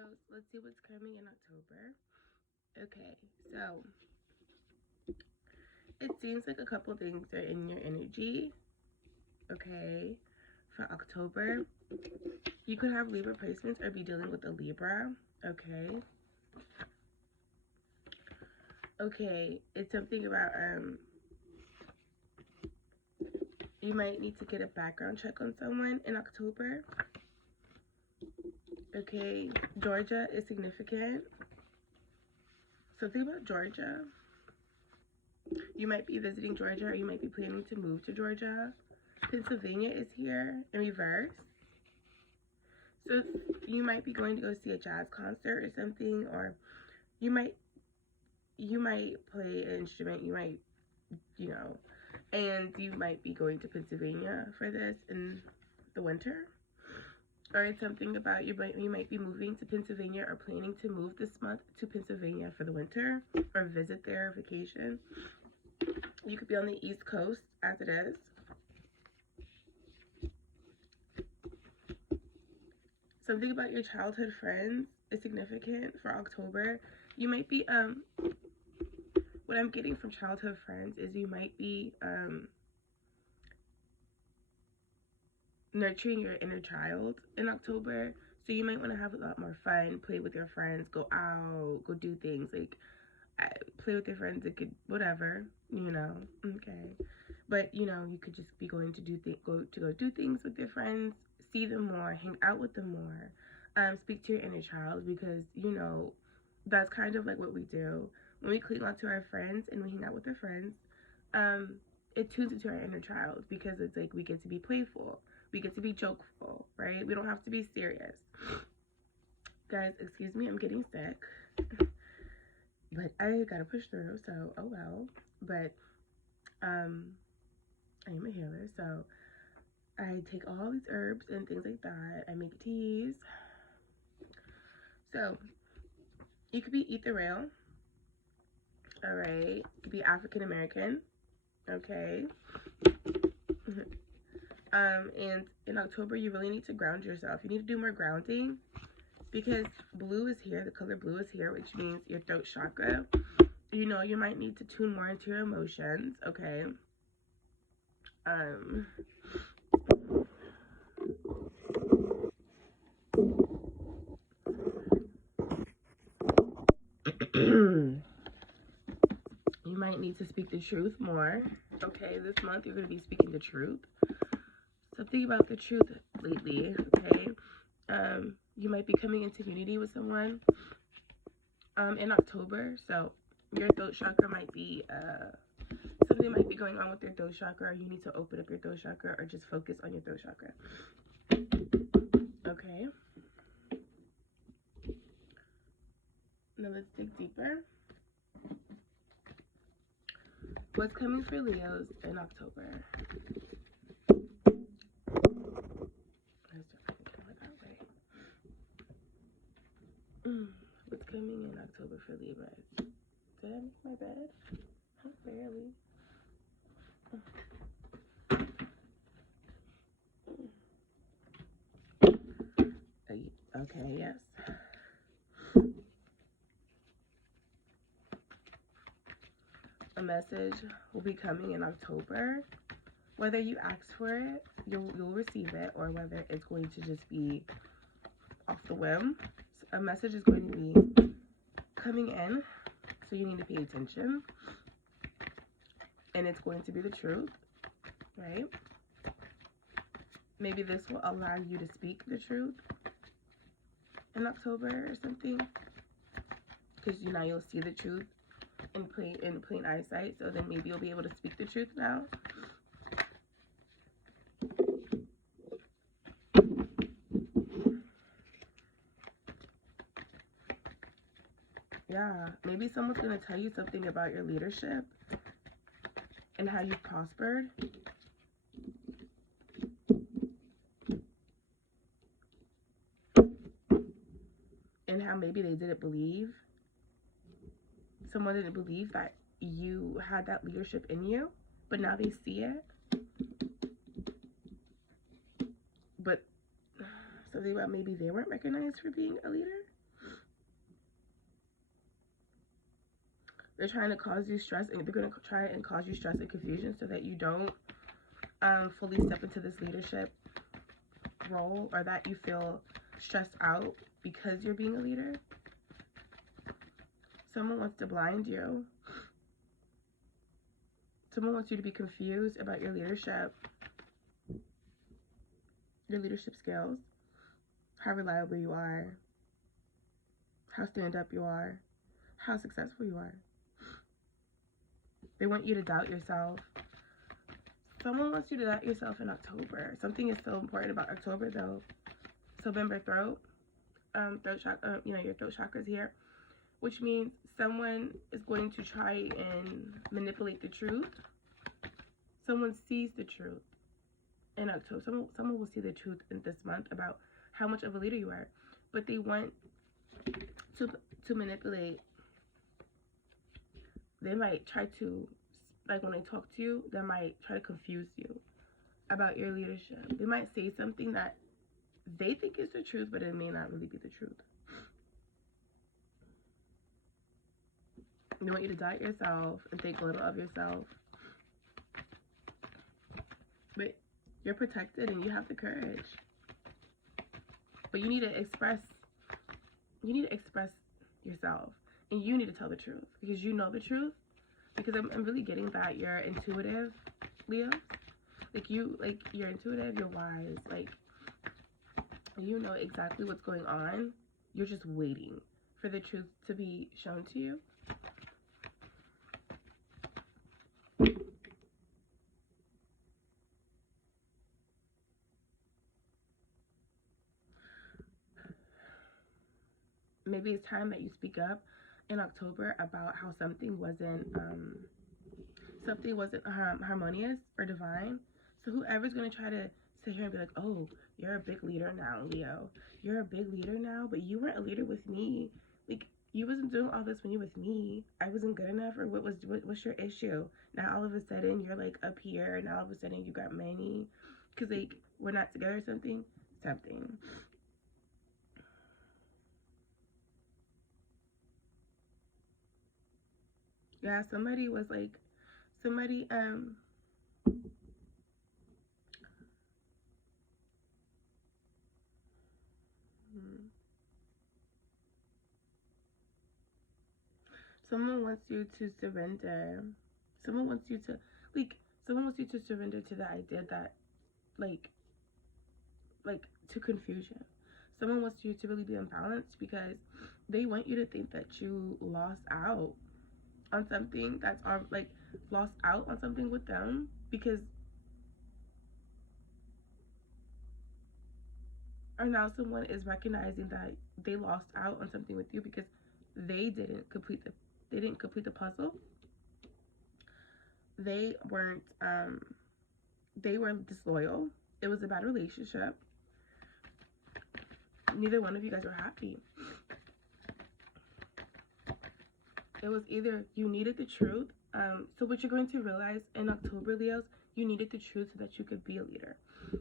Leos. Let's see what's coming in October. Okay, so it seems like a couple things are in your energy. Okay, for October, you could have Libra placements or be dealing with a Libra. Okay, it's something about you might need to get a background check on someone in October. Okay, Georgia is significant. Something about Georgia. You might be visiting Georgia, or you might be planning to move to Georgia. Pennsylvania is here in reverse. So you might be going to go see a jazz concert or something, or you might play an instrument, and you might be going to Pennsylvania for this in the winter. Or it's something about you might be moving to Pennsylvania or planning to move this month to Pennsylvania for the winter or visit their vacation. You could be on the East Coast as it is. Something about your childhood friends is significant for October. You might be what I'm getting from childhood friends is you might be nurturing your inner child in October. So you might want to have a lot more fun, play with your friends, go out, go do things, like play with your friends, it could, whatever, okay. But, you could just be going to go do things with your friends, see them more, hang out with them more, speak to your inner child, because, that's kind of like what we do. When we cling on to our friends and we hang out with our friends, it tunes into our inner child, because it's like we get to be playful. We get to be jokeful, right? We don't have to be serious. Guys, excuse me, I'm getting sick. But I gotta push through, so oh well. But I am a healer, so I take all these herbs and things like that. I make teas. So you could be ethereal, all right? You could be African American, okay? And in October, you really need to ground yourself. You need to do more grounding, because blue is here, the color blue is here, which means your throat chakra. You might need to tune more into your emotions, okay? You might need to speak the truth more, okay? This month, you're going to be speaking the truth. Something about the truth lately, okay? You might be coming into unity with someone in October, so your throat chakra might be something might be going on with your throat chakra, or you need to open up your throat chakra, or just focus on your throat chakra. Okay. Now let's dig deeper. What's coming for Leos in October? What's coming in October for Libras? Did I make my bed? Barely. Okay, yes. A message will be coming in October. Whether you ask for it, you'll receive it, or whether it's going to just be off the whim. A message is going to be coming in, so you need to pay attention. And it's going to be the truth, right? Maybe this will allow you to speak the truth in October or something, because you'll see the truth in plain eyesight, so then maybe you'll be able to speak the truth now. Yeah, maybe someone's going to tell you something about your leadership and how you've prospered. And how maybe they didn't believe. Someone didn't believe that you had that leadership in you, but now they see it. But something about maybe they weren't recognized for being a leader. They're trying to cause you stress, and they're going to try and cause you stress and confusion so that you don't fully step into this leadership role, or that you feel stressed out because you're being a leader. Someone wants to blind you. Someone wants you to be confused about your leadership skills, how reliable you are, how stand-up you are, how successful you are. They want you to doubt yourself. Someone wants you to doubt yourself in October. Something is so important about October, though. So remember, throat chakra, your throat chakra is here, which means someone is going to try and manipulate the truth. Someone sees the truth in October. Someone will see the truth in this month about how much of a leader you are, but they want to manipulate. They might try to, like when they talk to you, they might try to confuse you about your leadership. They might say something that they think is the truth, but it may not really be the truth. They want you to doubt yourself and think little of yourself. But you're protected and you have the courage. But you need to express yourself. And you need to tell the truth, because you know the truth. Because I'm really getting that you're intuitive, Leo. You're intuitive, you're wise. Like, you know exactly what's going on. You're just waiting for the truth to be shown to you. Maybe it's time that you speak up in October about how something wasn't harmonious or divine. So whoever's going to try to sit here and be like, oh, you're a big leader now, Leo. You're a big leader now, but you weren't a leader with me. Like, you wasn't doing all this when you were with me. I wasn't good enough, or what's your issue? Now all of a sudden you're like up here. Now all of a sudden you got money because like we're not together or something. Yeah, somebody someone wants you to surrender. Someone wants you to surrender to the idea that like to confusion. Someone wants you to really be unbalanced because they want you to think that you lost out on something with them, because or now someone is recognizing that they lost out on something with you because they didn't complete the puzzle. They weren't disloyal. It was a bad relationship. Neither one of you guys were happy. It was either you needed the truth. So what you're going to realize in October, Leos, you needed the truth so that you could be a leader,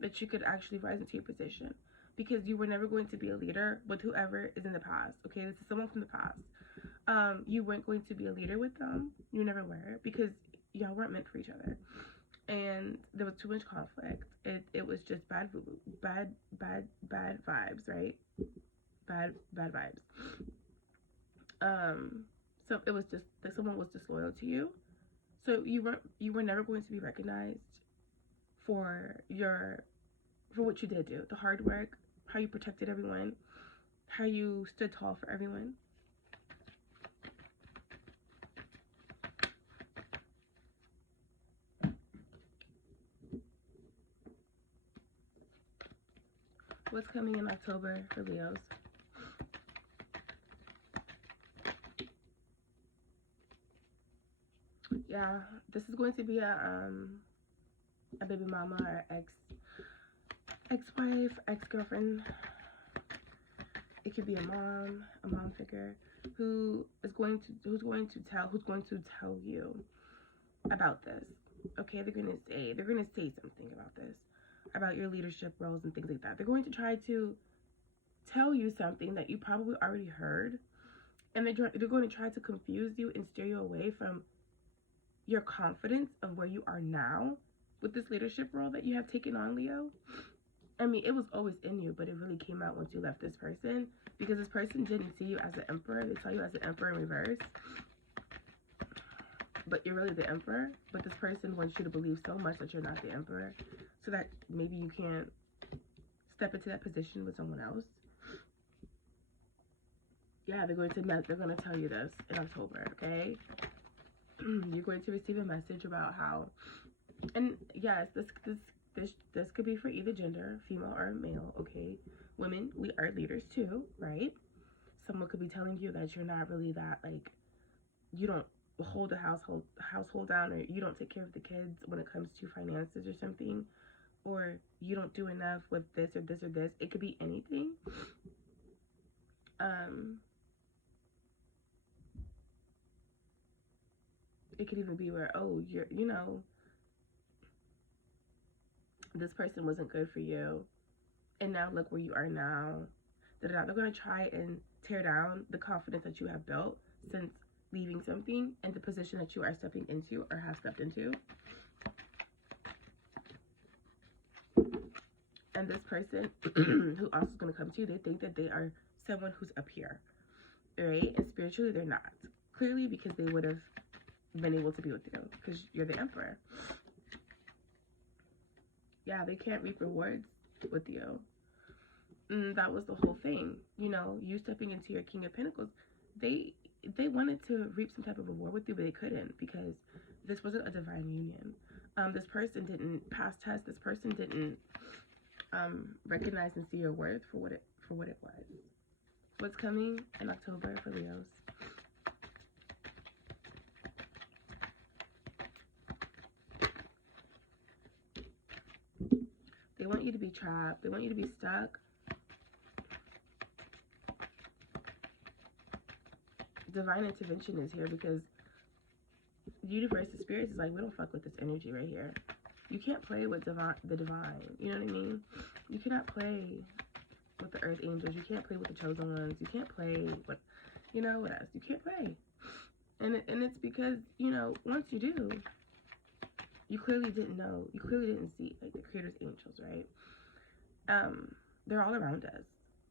that you could actually rise into your position, because you were never going to be a leader with whoever is in the past. Okay, this is someone from the past. You weren't going to be a leader with them. You never were, because y'all weren't meant for each other, and there was too much conflict. It was just bad vibes, right? Bad vibes. So it was just that someone was disloyal to you. So you were never going to be recognized for what you did do, the hard work, how you protected everyone, how you stood tall for everyone. What's coming in October for Leos? Yeah, this is going to be a baby mama or ex-wife, ex-girlfriend. It could be a mom figure who's going to tell you about this. Okay, they're gonna say something about this, about your leadership roles and things like that. They're going to try to tell you something that you probably already heard, And they're going to try to confuse you and steer you away from your confidence of where you are now with this leadership role that you have taken on, Leo. I mean, it was always in you, but it really came out once you left this person, because this person didn't see you as the emperor. They saw you as the emperor in reverse, but you're really the emperor. But this person wants you to believe so much that you're not the emperor, so that maybe you can't step into that position with someone else. Yeah, they're going to tell you this in October, okay? You're going to receive a message about how, and yes, this could be for either gender, female or male, okay? Women, we are leaders too, right? Someone could be telling you that you're not really that, like, you don't hold the household down, or you don't take care of the kids when it comes to finances or something, or you don't do enough with this or this or this. It could be anything. It could even be where, oh, this person wasn't good for you, and now look where you are now. They're going to try and tear down the confidence that you have built since leaving something and the position that you are stepping into or have stepped into. And this person who also is going to come to you, they think that they are someone who's up here, right? And spiritually, they're not. Clearly, because they would have been able to be with you, because you're the emperor. Yeah, they can't reap rewards with you. That was the whole thing. You stepping into your King of Pentacles, they wanted to reap some type of reward with you, but they couldn't, because this wasn't a divine union. This person didn't pass tests. This person didn't recognize and see your worth for what it was. What's coming in October for Leos? They want you to be trapped. They want you to be stuck. Divine intervention is here, because the universe, the spirits is like, we don't fuck with this energy right here. You can't play with the divine. You know what I mean? You cannot play with the earth angels. You can't play with the chosen ones. You can't play with, what else? You can't play. And it's because, once you do, you clearly didn't know. You clearly didn't see, like, the Creator's angels, right? They're all around us.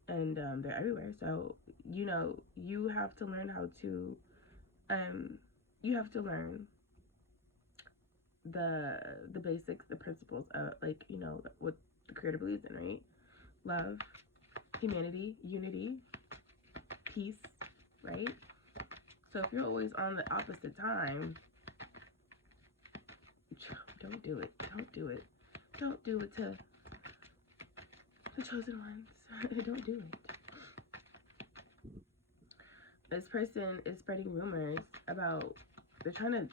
And they're everywhere. So, you have to learn how to, you have to learn the basics, the principles of, like, what the Creator believes in, right? Love, humanity, unity, peace, right? So if you're always on the opposite time, don't do it. Don't do it. Don't do it to the chosen ones. Don't do it. This person is spreading rumors about, they're trying to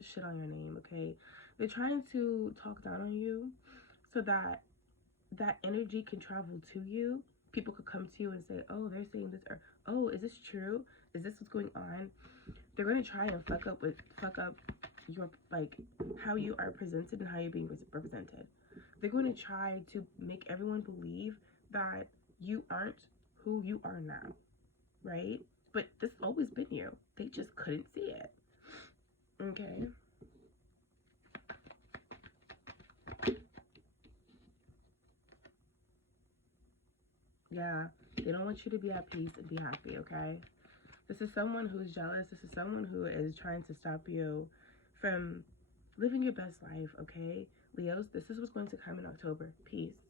shit on your name, okay? They're trying to talk down on you so that energy can travel to you. People could come to you and say, oh, they're saying this, or, oh, is this true? Is this what's going on? They're going to try and fuck up your, like, how you are presented and how you're being represented. They're going to try to make everyone believe that you aren't who you are now, right? But this has always been you. They just couldn't see it. Okay? Yeah, they don't want you to be at peace and be happy, okay? This is someone who's jealous. This is someone who is trying to stop you from living your best life, okay? Leos, this is what's going to come in October. Peace.